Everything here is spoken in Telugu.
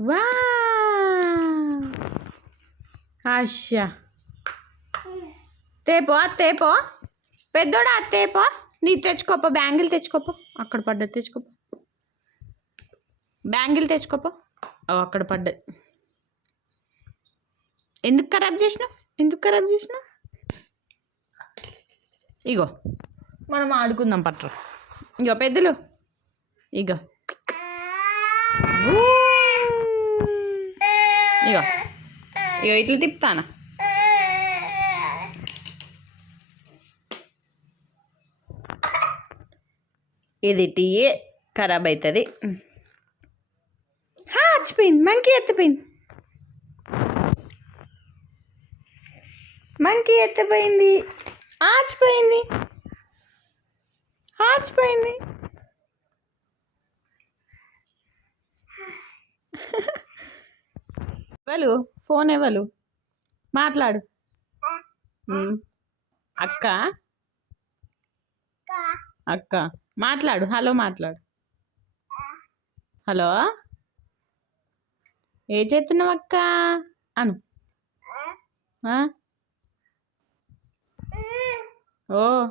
వా అచ్చా తేపో తేపో. పెద్దోడా తేపో. నీ తెచ్చుకోపో బ్యాంగిల్ తెచ్చుకోపో. అక్కడ పడ్డది తెచ్చుకోపో. బ్యాంగిల్ తెచ్చుకోపో. అక్కడ పడ్డది. ఎందుకు ఖరాబ్ చేసినావు? ఎందుకు ఖరాబ్ చేసినావు? ఇగో మనం ఆడుకుందాం పట్ర ఇగో పెద్దలు. ఇగో. ఊ. ఇగో. ఇగో ఇట్లా తిప్పుతానా? ఇది టీ ఖరాబ్ అవుతుంది చచ్చిపోయింది మంకీ ఎత్తిపోయింది. మంకీ ఎత్తిపోయింది. ఆచిపోయింది. ఆచిపోయింది. ఎవరు ఫోన్ ఎవరు మాట్లాడు. అక్క? అక్క. మాట్లాడు. హలో మాట్లాడు. హలో? ఏ చేస్తున్నావు అక్క? అను? ఓ.